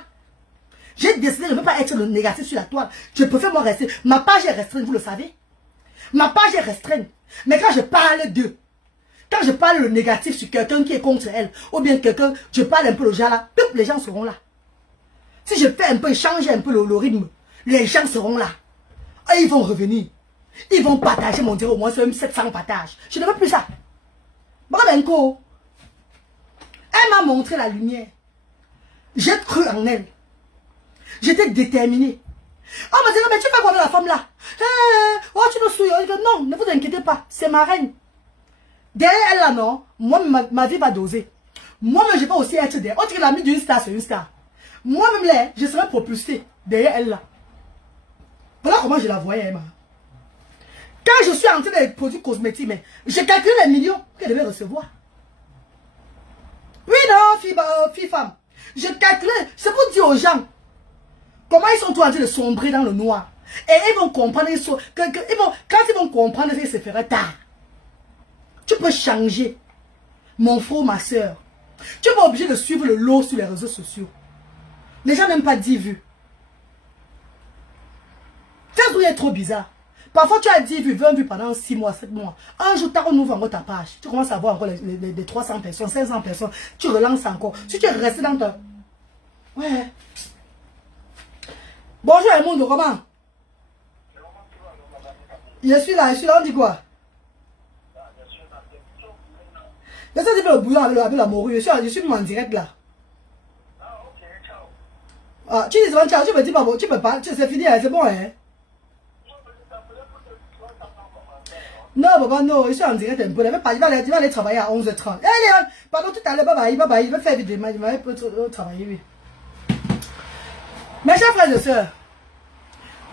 J'ai décidé de ne pas être le négatif sur la toile. Je préfère moi rester. Ma page est restreinte, vous le savez. Ma page est restreinte. Mais quand je parle d'eux, quand je parle le négatif sur quelqu'un qui est contre elle, ou bien quelqu'un, je parle un peu le genre là, tous les gens seront là. Si je fais un peu, changer un peu le rythme, les gens seront là. Et ils vont revenir. Ils vont partager mon direct, au moins même 700 partages. Je ne veux plus ça. Bravo. Elle m'a montré la lumière. J'ai cru en elle. J'étais déterminée. Oh, mais mais tu fais quoi de la femme là? Oh, tu me souilles. Non, ne vous inquiétez pas. C'est ma reine. Derrière elle là, non. Moi, ma vie va doser. Moi-même, je vais aussi être derrière. On dit que l'ami d'une star, c'est une star. Moi-même, là, je serai propulsée derrière elle là. Voilà comment je la voyais, Emma. Quand je suis en train de produits cosmétiques, mais j'ai calculé les millions qu'elle devait recevoir. Oui, non, fille-femme. Je calculais. C'est pour dire aux gens comment ils sont tous en train de sombrer dans le noir. Et ils vont comprendre, quand ils vont comprendre, ça se fera tard. Tu peux changer, mon frère, ma soeur. Tu n'es pas obligé de suivre le lot sur les réseaux sociaux. Les gens n'aiment pas 10 vues. Facebook est trop bizarre. Parfois, tu as 10 vues, 20 vues pendant 6 mois, 7 mois. Un jour, tu ouvres encore ta page. Tu commences à voir encore les 300 personnes, 500 personnes. Tu relances encore. Si tu es resté dans ta... Ouais. Bonjour, Edmond, comment? Je suis là, on dit quoi? Je sais que tu fais le bouillon avec la morue. Je suis en direct là. Ah, tu dis souvent ciao, tu me dis pas bon, tu peux pas, c'est fini, c'est bon, hein? Non, papa, non, je suis en direct un peu. Il va aller travailler à 11h30. Eh, pardon, tout à l'heure, bye bye, il va faire vite, il va travailler, oui. Mes chers frères et sœurs,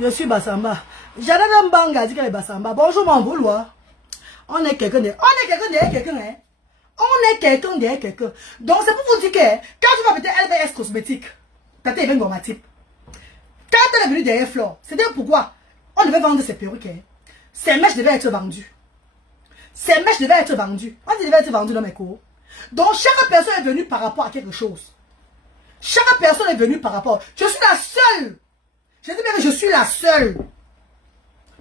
je suis Bassamba. J'adore un banga, dit qu'elle est Bassamba. Bonjour, mon vouloir. On est quelqu'un derrière quelqu'un, hein? On est quelqu'un derrière quelqu'un. Donc, c'est pour vous dire que quand tu vas mettre LBS cosmétique, t'as été un type. Quand elle est venue derrière Flore, c'était pourquoi on devait vendre ses perruques. Hein? Ces mèches devaient être vendues. Ces mèches devaient être vendues. On devait être vendues dans mes cours. Donc, chaque personne est venue par rapport à quelque chose. Chaque personne est venue par rapport. Je suis la seule. Je dis bien que je suis la seule.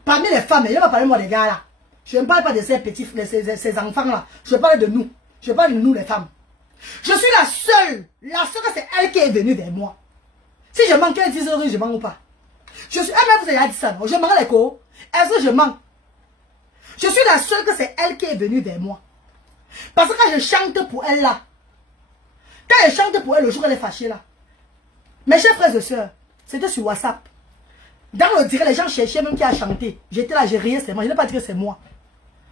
Parmi les femmes, il ne va pas parler moi des gars là. Je ne parle pas de ces petits, ces enfants là. Je parle de nous. Je parle de nous les femmes. Je suis la seule c'est elle qui est venue vers moi. Si je manque 10 euros, je mens ou pas? Je suis, elle-même vous avez dit ça, non? Je mens les co. Est-ce que je mens? Je suis la seule que c'est elle qui est venue vers moi. Parce que quand je chante pour elle là, quand je chante pour elle le jour où elle est fâchée là, mes chers frères et sœurs, c'était sur WhatsApp. Dans le direct, les gens cherchaient même qui a chanté. J'étais là, j'ai riais seulement. Je n'ai pas dit que c'est moi.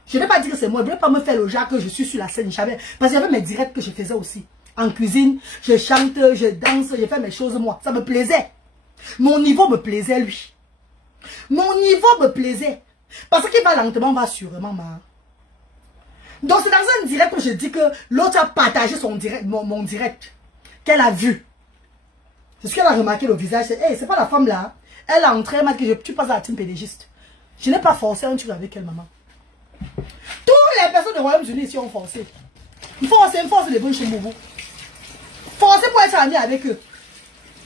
Je n'ai pas dit que c'est moi. Je ne voulais pas me faire le genre que je suis sur la scène. Parce qu'il y avait mes directs que je faisais aussi. En cuisine, je chante, je danse, je fais mes choses moi. Ça me plaisait. Mon niveau me plaisait, lui. Mon niveau me plaisait. Parce qu'il va lentement, va sûrement, man. Donc c'est dans un direct que je dis que l'autre a partagé son direct, mon direct. Qu'elle a vu. C'est ce qu'elle a remarqué le visage. Hey, c'est pas la femme là. Elle a entré, elle m'a dit que tu passes à la team pédégiste. Je n'ai pas forcé un truc avec elle, maman. Toutes les personnes du Royaume-Uni ici ont forcé. Une force de bonnes chez vous. Forcez pour être ami avec eux.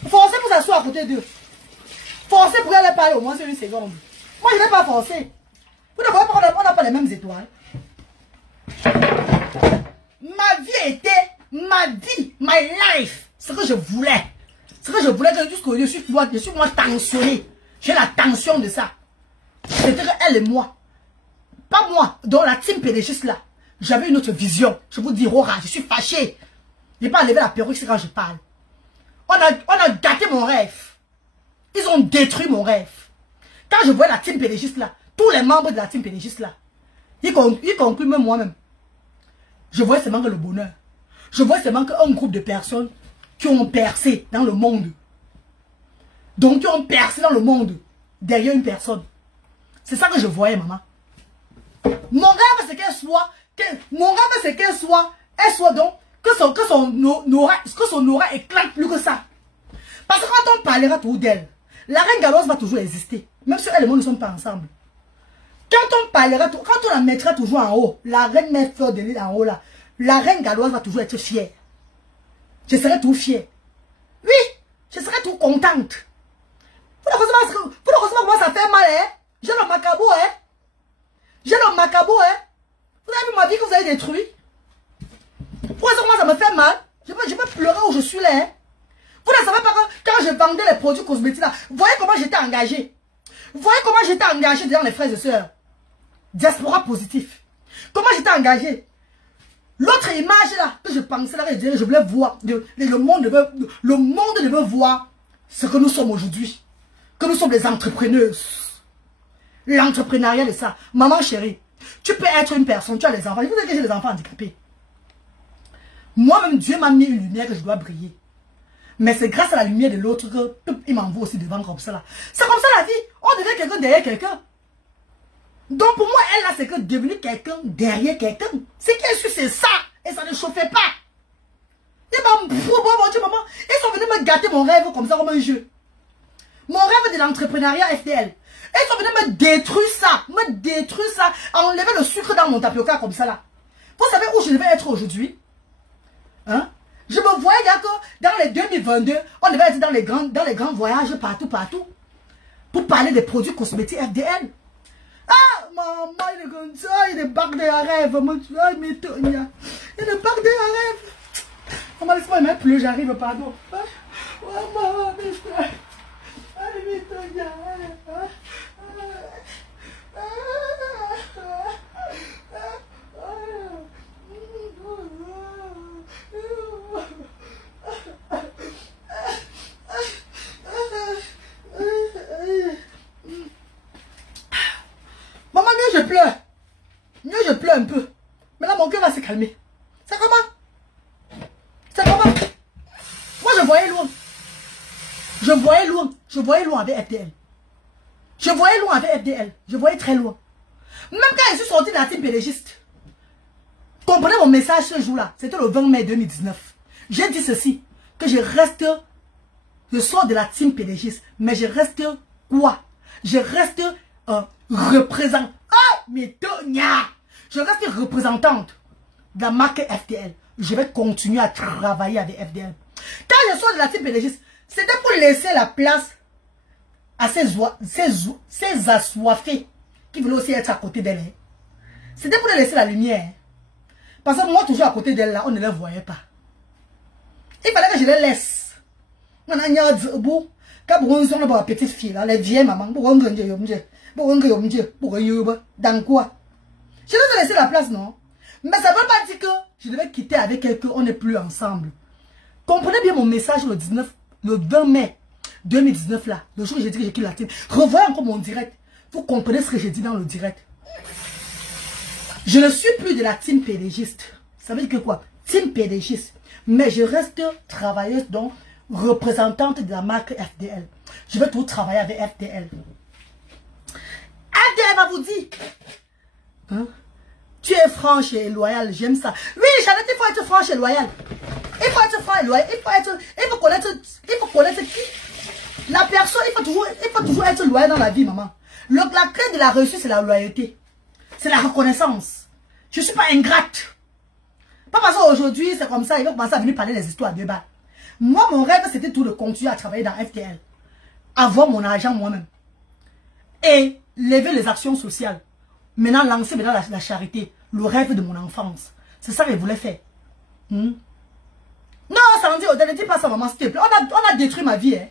Forcez pour s'asseoir à côté d'eux. Forcez pour aller parler au moins sur une seconde. Moi, je n'ai pas forcé. Vous ne voyez pas qu'on n'a pas les mêmes étoiles. Ma vie était, ma vie, my life. Ce que je voulais. Ce que je voulais, que je suis moi tensionné. J'ai la tension de ça. C'était elle et moi. Pas moi. Dans la team pédégiste là. J'avais une autre vision. Je vous dis, Rora, je suis fâché. Je n'ai pas enlevé la perruque, c'est quand je parle. On a gâté mon rêve. Ils ont détruit mon rêve. Quand je voyais la team pédégiste là, tous les membres de la team pédégiste là, y compris même moi-même, je voyais seulement que le bonheur. Je voyais seulement qu'un groupe de personnes qui ont percé dans le monde. Donc, qui ont percé dans le monde derrière une personne. C'est ça que je voyais, maman. Mon rêve, c'est qu'elle soit, elle soit donc, que son aura éclate plus que ça. Parce que quand on parlera tout d'elle, la reine galloise va toujours exister. Même si elle et moi ne sommes pas ensemble. Quand on parlera, quand on la mettra toujours en haut, la reine met fleur de l'île en haut là, la reine galloise va toujours être fière. Je serai tout fière. Oui, je serai tout contente. Vous ne recevez pas comment ça fait mal, hein? J'ai le macabo, hein? J'ai le macabo, hein? Vous avez vu ma vie que vous avez détruite? Vous savez comment ça me fait mal? Je peux pleurer où je suis là, hein? Vous ne savez pas que quand je vendais les produits cosmétiques là, voyez comment j'étais engagé. Voyez comment j'étais engagé devant les frères et sœurs. Diaspora positif. Comment j'étais engagé. L'autre image là, que je pensais là, je voulais voir. Le monde devait voir ce que nous sommes aujourd'hui. Que nous sommes des entrepreneuses. L'entrepreneuriat de ça. Maman chérie, tu peux être une personne, tu as des enfants. Je vous dis que j'ai des enfants handicapés. Moi-même, Dieu m'a mis une lumière que je dois briller. Mais c'est grâce à la lumière de l'autre qu'il m'envoie aussi devant comme ça là. C'est comme ça la vie. On devient quelqu'un derrière quelqu'un. Donc pour moi, elle là, c'est que devenir quelqu'un derrière quelqu'un. C'est qu'elle suit, c'est ça. Et ça ne chauffait pas. Ils sont venus me gâter mon rêve comme ça, comme un jeu. Mon rêve de l'entrepreneuriat FDL. Ils sont venus me détruire ça. Enlever le sucre dans mon tapioca comme ça là. Vous savez où je devais être aujourd'hui? Hein? Je me voyais que dans les 2022, on devait être dans les grands voyages partout. Pour parler des produits cosmétiques FDL. Ah, maman, il est comme ça, il est bac de rêve. Il est bac de rêve. Maman, laisse-moi même plus, j'arrive, pardon. Maman, mes frères. Allez, maman, mieux je pleure. Mieux je pleure un peu. Mais là, mon cœur va se calmer. C'est comment? C'est comment? Moi, je voyais loin. Je voyais loin avec FDL. Je voyais loin avec FDL. Je voyais très loin. Même quand je suis sorti de la team pédégiste. Comprenez mon message ce jour-là. C'était le 20 mai 2019. J'ai dit ceci. Que je sors de la team pédégiste. Mais je reste quoi? Je reste représentant. Ah, mais Tonya! Je reste représentante de la marque FDL. Je vais continuer à travailler avec FDL. Quand je sors de la team pédégiste, c'était pour laisser la place à ces assoiffés qui voulaient aussi être à côté d'elle. C'était pour laisser la lumière. Parce que moi, toujours à côté d'elle, là, on ne les voyait pas. Il fallait que je les laisse. On a un bout. Quand on a une petite fille, là, les vieilles mamans, dans quoi? Je les ai laissé la place, non? Mais ça ne veut pas dire que je devais quitter avec quelqu'un, on n'est plus ensemble. Comprenez bien mon message le 20 mai 2019 là, le jour où j'ai dit que j'ai quitté la team. Revoyez encore mon direct. Vous comprenez ce que j'ai dit dans le direct. Je ne suis plus de la team PDGiste. Ça veut dire que quoi? Team PDGiste. Mais je reste travailleuse, donc représentante de la marque FDL. Je vais toujours travailler avec FDL. FDL va vous dire. Hein? Tu es franche et loyale, j'aime ça. Oui, Charlotte, il faut être franche et loyale. Il faut être franche et loyale. Il faut connaître qui. La personne, il faut toujours être loyal dans la vie, maman. La clé de la réussite, c'est la loyauté. C'est la reconnaissance. Je ne suis pas ingrate. Pas parce qu'aujourd'hui, c'est comme ça, ils vont commencer à venir parler des histoires de bas. Moi, mon rêve, c'était tout de continuer à travailler dans FTL. Avoir mon argent moi-même. Et lever les actions sociales. Maintenant, lancer la charité. Le rêve de mon enfance. C'est ça que je voulais faire. Non, ça me dit, ne dis pas ça, maman, s'il te plaît. On a détruit ma vie. Hein.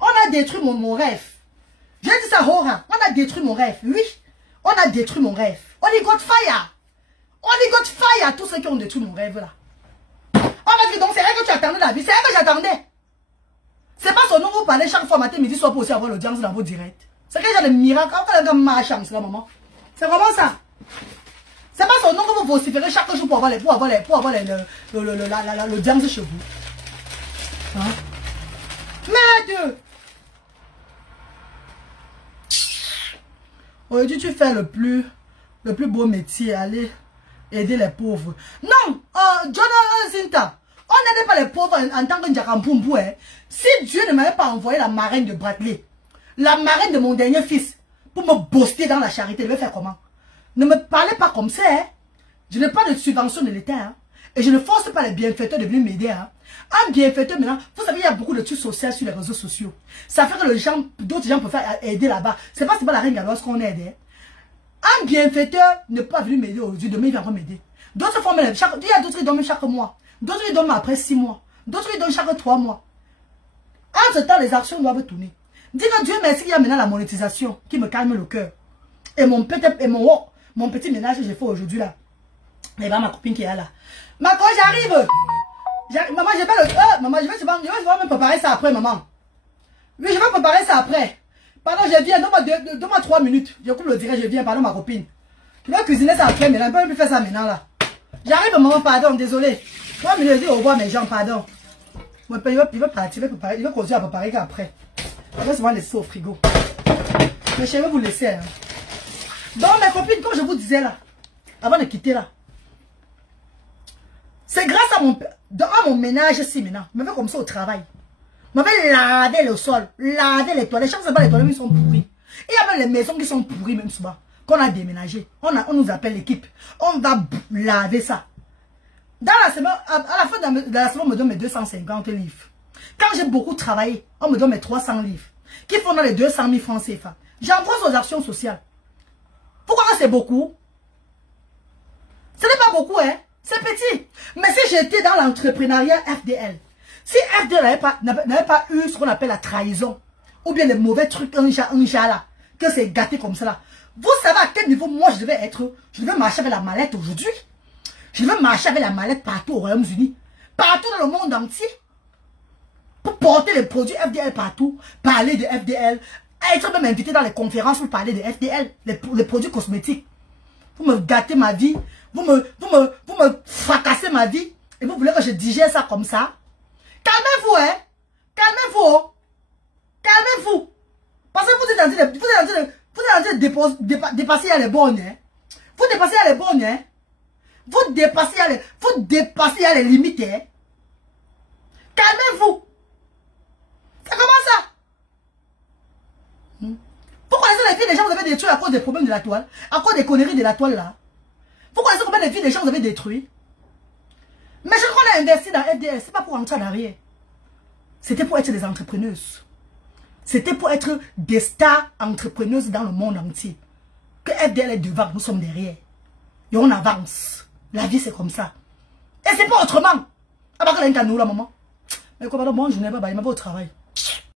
On a détruit mon rêve. J'ai dit ça, Hora. On a détruit mon rêve. Oui, on a détruit mon rêve. Only got fire. Only got fire. Tous ceux qui ont détruit mon rêve là. On va dire donc, c'est vrai que tu attendais la vie. C'est vrai que j'attendais. C'est pas son nom vous parlez chaque fois matin, midi, soir pour aussi avoir l'audience dans vos directs. C'est que j'ai le miracle. On a ma chance là, maman. C'est vraiment ça. C'est pas son nom que vous vociférez chaque jour pour avoir l'audience chez vous. Hein? Mais Dieu. Aujourd'hui, tu fais le plus beau métier, aller aider les pauvres. Non, Jonathan Zinta, on n'aide pas les pauvres en tant que Ndjakampumbu. Hein. Si Dieu ne m'avait pas envoyé la marraine de Bradley, la marraine de mon dernier fils, pour me booster dans la charité, je vais faire comment? Ne me parlez pas comme ça. Hein. Je n'ai pas de subvention de l'État. Hein. Et je ne force pas les bienfaiteurs de venir m'aider. Hein. Un bienfaiteur maintenant, vous savez, il y a beaucoup de trucs sociaux sur les réseaux sociaux. Ça fait que d'autres gens peuvent faire aider là-bas. C'est pas la reine galloise qu'on aide. Hein. Un bienfaiteur ne peut pas venir m'aider aujourd'hui, demain il va m'aider. D'autres font il y a d'autres qui donnent chaque mois. D'autres ils donnent après 6 mois. D'autres ils donnent chaque 3 mois. En ce temps, les actions doivent tourner. Dis que Dieu merci, il y a maintenant la monétisation qui me calme le cœur. Et mon petit ménage que j'ai fait aujourd'hui là. Et bien ma copine qui est là. Maman, j'arrive. Maman, maman, je vais me préparer ça après, maman. Oui, je vais préparer ça après. Pardon, je viens. Donne-moi 3 minutes. Je coupe le direct, je viens. Pardon, ma copine. Je vais cuisiner ça après, maintenant. Je ne peux plus faire ça maintenant, là. J'arrive, maman, pardon, désolé. 3 minutes, je dis au revoir, mes gens, pardon. Il va partir, il va continuer à préparer qu'après. Je vais souvent laisser au frigo. Mais je vais vous laisser, hein. Donc, mes copines, comme je vous disais, là, avant de quitter, là, c'est grâce à mon ménage ici maintenant. Je me fais comme ça au travail. Je me fais laver le sol, laver les toilettes. Chaque fois, les toilettes sont pourries. Il y a même les maisons qui sont pourries même souvent. Qu'on a déménagé. On nous appelle l'équipe. On va laver ça. Dans la semaine, à la fin de la semaine, on me donne mes 250 livres. Quand j'ai beaucoup travaillé, on me donne mes 300 livres. Qui font dans les 200 000 francs CFA. J'envoie aux actions sociales. Pourquoi c'est beaucoup? Ce n'est pas beaucoup, hein? C'est petit. Mais si j'étais dans l'entrepreneuriat FDL, si FDL n'avait pas eu ce qu'on appelle la trahison, ou bien les mauvais trucs, un chat là, que c'est gâté comme ça là, vous savez à quel niveau moi je devais être? Je devais marcher avec la mallette aujourd'hui. Je devais marcher avec la mallette partout au Royaume-Uni, partout dans le monde entier, pour porter les produits FDL partout, parler de FDL, être même invité dans les conférences pour parler de FDL, les produits cosmétiques. Vous me gâtez ma vie, vous me fracassez ma vie, et vous voulez que je digère ça comme ça? Calmez-vous, hein? Calmez-vous. Calmez-vous. Parce que vous êtes en train de dépasser les bornes, hein? Vous dépassez les bornes, hein? Vous dépassez les limites, hein? Calmez-vous. C'est comment ça? Vous connaissez les vies des gens que vous avez détruits à cause des problèmes de la toile? À cause des conneries de la toile là? Vous connaissez combien de vies des gens que vous avez détruits? Mais je crois qu'on a investi dans FDL, c'est pas pour rentrer en arrière. C'était pour être des entrepreneuses. C'était pour être des stars entrepreneuses dans le monde entier. Que FDL est devant, nous sommes derrière. Et on avance. La vie c'est comme ça. Et c'est pas autrement. Ah bah quand nous là, maman. Mais quoi, pardon, bon, je n'ai pas, il m'a pas au travail.